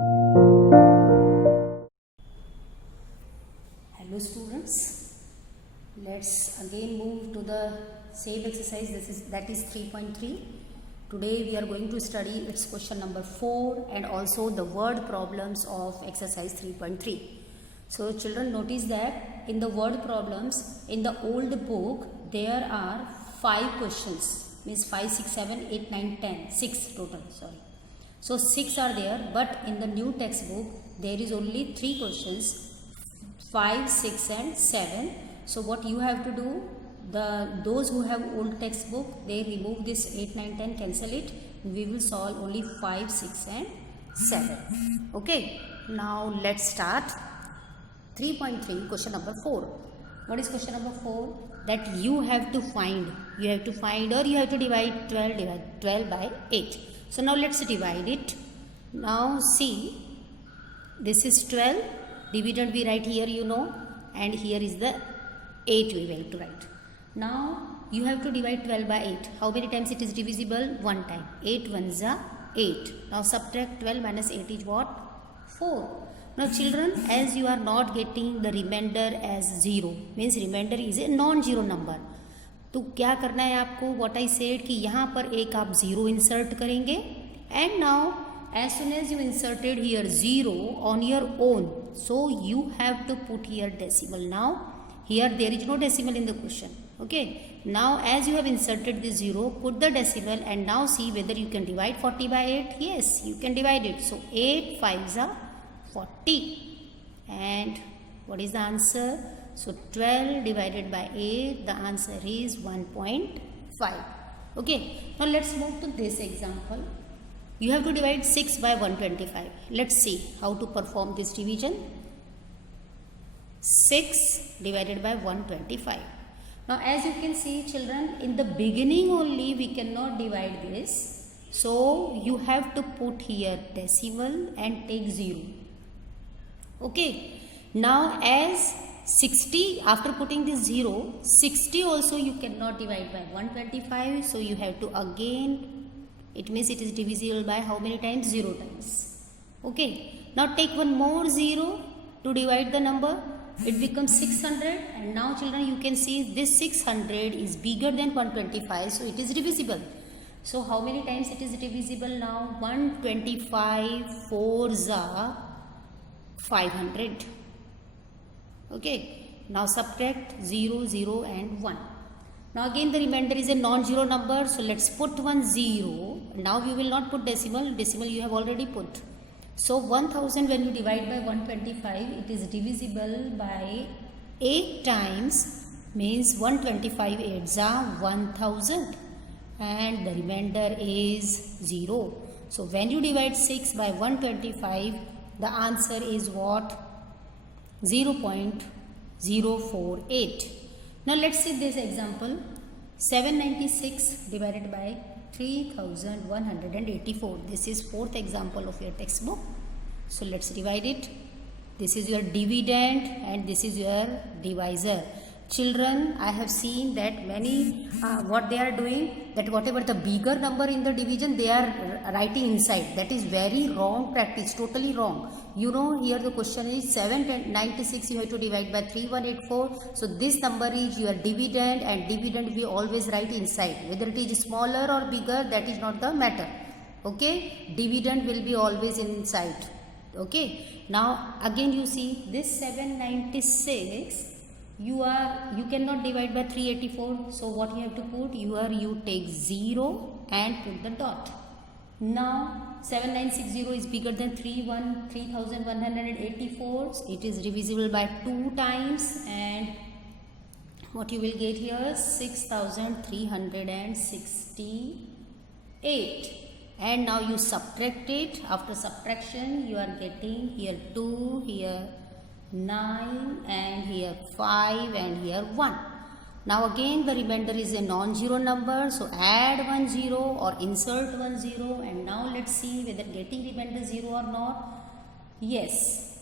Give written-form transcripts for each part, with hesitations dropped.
Hello students, let's again move to the same exercise. That is 3.3. Today we are going to study its question number 4 and also the word problems of exercise 3.3. So children, notice that in the word problems in the old book there are 5 questions, means 5, 6, 7, 8, 9, 10, 6 total, sorry. So 6 are there, but in the new textbook there is only 3 questions, 5, 6 and 7. So what you have to do, those who have old textbook, they remove this 8, 9, 10, cancel it. We will solve only 5, 6 and 7. Okay, now let's start. 3.3, question number 4. What is question number 4? That you have to find or you have to divide 12 by 8. So now let's divide it. Now see, this is 12. Dividend we write here, and here is the 8 we will to write. Now you have to divide 12 by 8. How many times it is divisible? 1 time. 8 ones are 8. Now subtract 12 minus 8 is what? 4. Now children, as you are not getting the remainder as 0, means remainder is a non-zero number, तो क्या करना है आपको? What I said कि यहाँ पर एक आप 0 insert करेंगे, and now as soon as you inserted here 0 on your own, so you have to put here decimal. Now here there is no decimal in the question. Okay, now as you have inserted the 0, put the decimal and now see whether you can divide 40 by 8. Yes, you can divide it. So 8 5s are 40. And what is the answer? So 12 divided by 8, the answer is 1.5. Okay, now let's move to this example. You have to divide 6 by 125. Let's see how to perform this division. 6 divided by 125. Now as you can see children, in the beginning only we cannot divide this. So you have to put here decimal and take 0. Okay. Now as 60, after putting this 0, 60 also you cannot divide by 125. So you have to again, it means it is divisible by how many times? 0 times. Okay. Now take one more 0 to divide the number. It becomes 600, and now children you can see this 600 is bigger than 125, so it is divisible. So how many times it is divisible now? 125 4s are 500. Okay, now subtract 0, 0 and 1. Now again the remainder is a non-zero number, so let's put one 0. Now you will not put decimal you have already put. So 1000 when you divide by 125, it is divisible by 8 times, means 125 8s are 1000 and the remainder is 0. So when you divide 6 by 125, the answer is what? 0.048. Now let's see this example. 796 divided by 3184. This is 4th example of your textbook. So let's divide it. This is your dividend and this is your divisor. Children, I have seen that many what they are doing, that whatever the bigger number in the division they are writing inside. That is very wrong practice, totally wrong. Here the question is 796 you have to divide by 3184. So this number is your dividend, and dividend we always write inside. Whether it is smaller or bigger, that is not the matter. Okay, dividend will be always inside. Okay, now again you see this 796, you cannot divide by 384. So what you have to put? You take 0 and put the dot. Now 7960 is bigger than 3184. It is divisible by 2 times, and what you will get here? 6368. And now you subtract it. After subtraction you are getting here 2, here 9, and here 5, and here 1. Now again the remainder is a non-zero number, so add 1 0 or insert 1 0, and now let's see whether getting remainder 0 or not. Yes,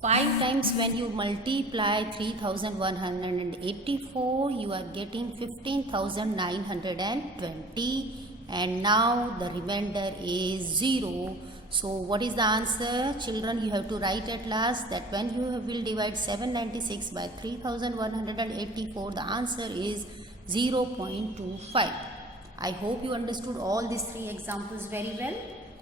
5 times when you multiply 3184, you are getting 15,920, and now the remainder is 0. So what is the answer? Children, you have to write at last that when you will divide 796 by 3184, the answer is 0.25. I hope you understood all these three examples very well.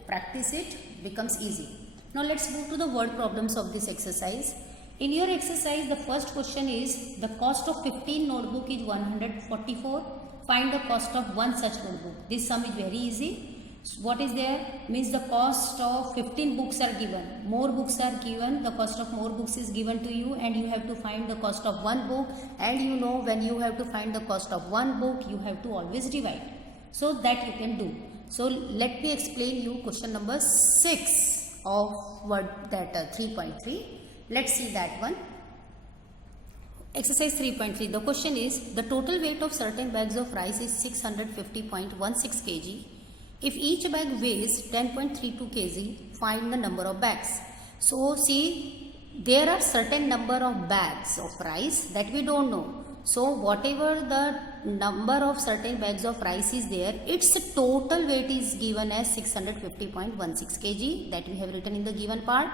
Practice it, becomes easy. Now let's move to the word problems of this exercise. In your exercise, the first question is the cost of 15 notebook is 144. Find the cost of one such notebook. This sum is very easy. What is there? Means the cost of 15 books are given. More books are given. The cost of more books is given to you, and you have to find the cost of one book. And you know, when you have to find the cost of one book, you have to always divide. So that you can do. So let me explain you question number 6 of word that 3.3. Let's see that one. Exercise 3.3. The question is the total weight of certain bags of rice is 650.16 kg. If each bag weighs 10.32 kg, find the number of bags. So see, there are certain number of bags of rice that we don't know. So whatever the number of certain bags of rice is there, its total weight is given as 650.16 kg that we have written in the given part.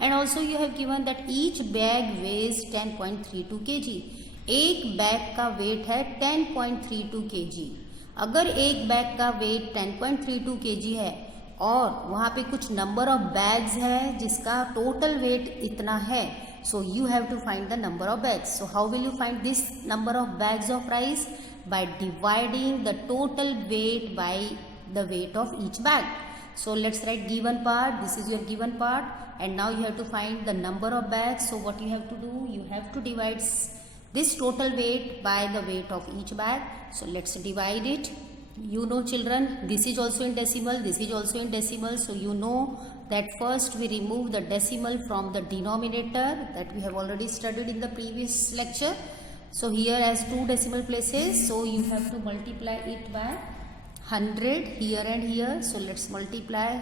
And also you have given that each bag weighs 10.32 kg. एक bag का wait है 10.32 kg. अगर एक bag का wait 10.32 kg है और वहाँ पे कुछ नंबर ऑफ बैग्स है जिसका टोटल वेट इतना है, so you have to find the number of bags. So how will you find this number of bags of rice? By dividing the total weight by the weight of each bag. So let's write given part. This is your given part, and now you have to find the number of bags. So what you have to do? You have to divide this total weight by the weight of each bag. So let's divide it. You know children, this is also in decimal, this is also in decimal. So you know that first we remove the decimal from the denominator that we have already studied in the previous lecture. So here as 2 decimal places, so you have to multiply it by 100 here and here. So let's multiply,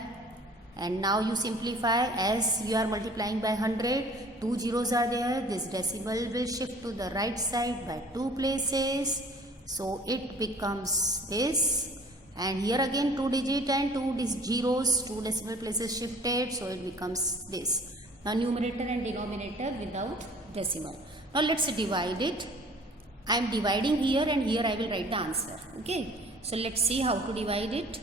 and now you simplify. As you are multiplying by 100, 2 zeros are there. This decimal will shift to the right side by 2 places. So it becomes this, and here again 2 digit and 2 zeros, 2 decimal places shifted, so it becomes this. Now numerator and denominator without decimal. Now let's divide it. I am dividing here, and here I will write the answer. Okay, so let's see how to divide it.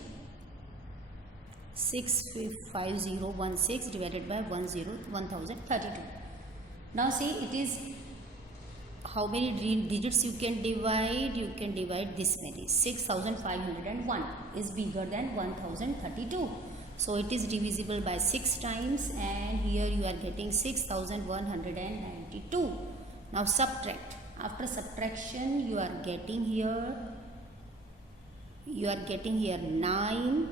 65016 divided by 1032. Now see, it is how many digits you can divide? You can divide this many. 6501 is bigger than 1032. So it is divisible by 6 times, and here you are getting 6192. Now subtract. After subtraction you are getting here 9,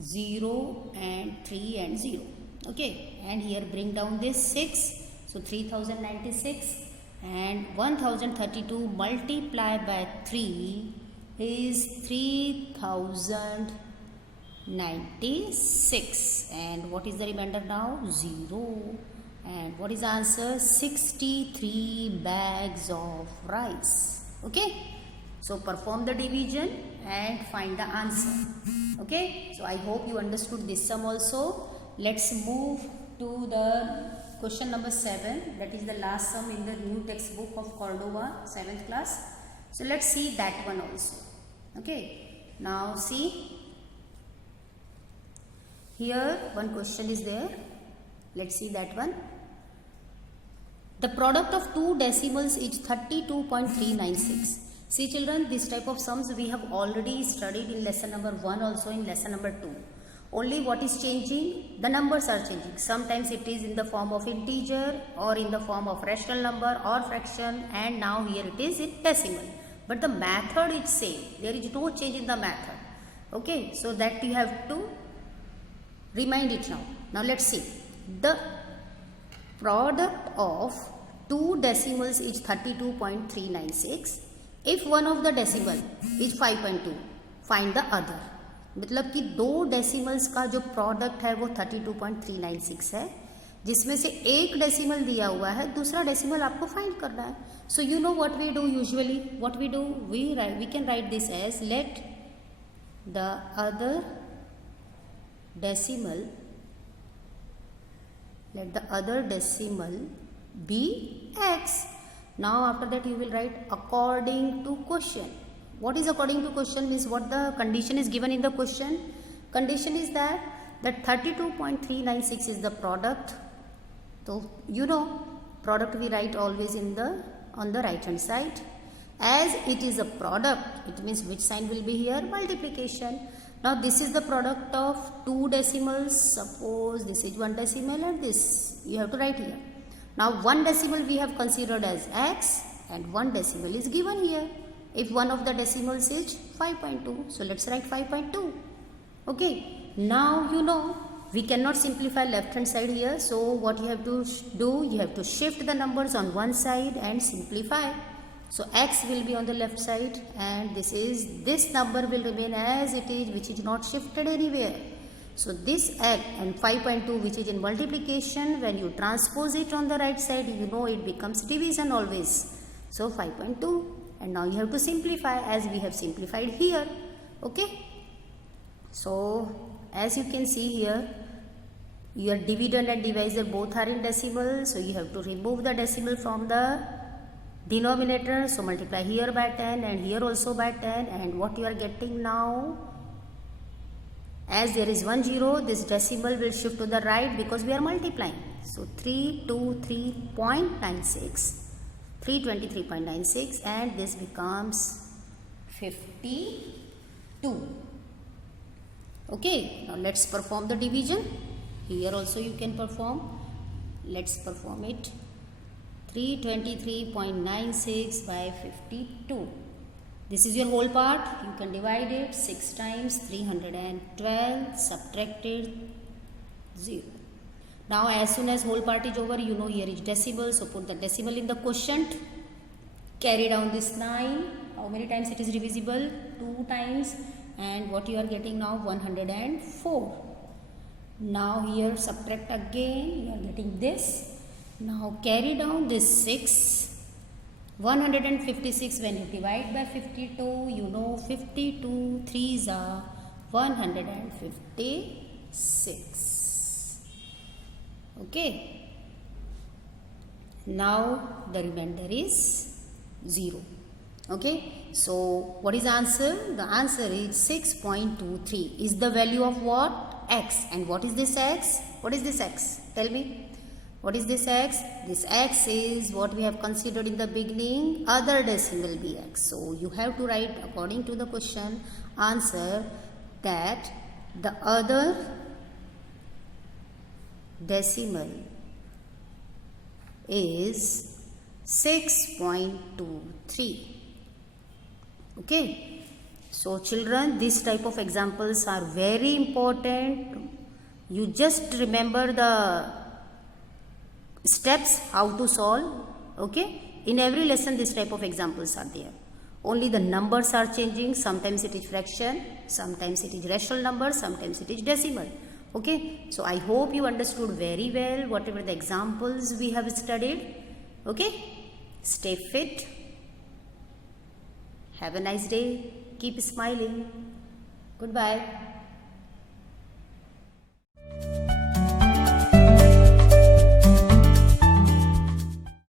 0 and 3 and 0. Okay, and here bring down this 6. So 3096, and 1032 multiplied by 3 is 3096. And what is the remainder now? 0. And what is the answer? 63 bags of rice. Okay, so perform the division and find the answer. Okay, so I hope you understood this sum also. Let's move to the question number 7, that is the last sum in the new textbook of Cordova 7th class. So let's see that one also. Okay, now see, here one question is there. Let's see that one. The product of 2 decimals is 32.396. See children, this type of sums we have already studied in lesson number 1, also in lesson number 2. Only what is changing? The numbers are changing. Sometimes it is in the form of integer or in the form of rational number or fraction, and now here it is in decimal. But the method is same. There is no change in the method. Okay, so that you have to remind it now. Now let's see. The product of 2 decimals is 32.396. If one of the decimal is 5.2, find the other. मतलब कि 2 decimals का जो product है वो 32.396 है, जिसमें से एक डेसिमल दिया हुआ है, दूसरा डेसिमल आपको फाइंड करना है. So you know what we do usually. What we do, we can write this as let the other decimal, let the other decimal be x. Now after that you will write according to question. What is according to question means what the condition is given in the question. Condition is that 32.396 is the product. So you know product we write always on the right hand side. As it is a product, it means which sign will be here? Multiplication. Now this is the product of two decimals. Suppose this is one decimal and this you have to write here. Now one decimal we have considered as x and one decimal is given here. If one of the decimals is 5.2, so let's write 5.2. Okay. Now you know we cannot simplify left hand side here. So what you have to do? You have to shift the numbers on one side and simplify. So x will be on the left side and this number will remain as it is, which is not shifted anywhere. So this x and 5.2 which is in multiplication, when you transpose it on the right side, you know it becomes division always. So 5.2, and now you have to simplify as we have simplified here. Okay. So as you can see here, your dividend and divisor both are in decimal. So you have to remove the decimal from the denominator. So multiply here by 10 and here also by 10, and what you are getting now, as there is 1 0, this decimal will shift to the right because we are multiplying. So 323.96 and this becomes 52. Okay, now let's perform the division. Here also you can perform. Let's perform it. 323.96 by 52. This is your whole part. You can divide it 6 times 312 subtracted 0. Now as soon as whole part is over, you know here is decimal. So put the decimal in the quotient. Carry down this 9. How many times it is divisible? 2 times. And what you are getting now? 104. Now here subtract again. You are getting this. Now carry down this 6. 156 when you divide by 52, you know 52 3s are 156. Okay. Now the remainder is 0. Okay. So what is the answer? The answer is 6.23 is the value of what? X. And what is this x? What is this x? Tell me. What is this x? This x is what we have considered in the beginning, other decimal be x. So you have to write according to the question answer that the other decimal is 6.23. Okay. So children, this type of examples are very important. You just remember the steps how to solve. Okay. In every lesson this type of examples are there. Only the numbers are changing. Sometimes it is fraction, sometimes it is rational number, sometimes it is decimal. Okay. So I hope you understood very well whatever the examples we have studied. Okay. Stay fit. Have a nice day. Keep smiling. Goodbye.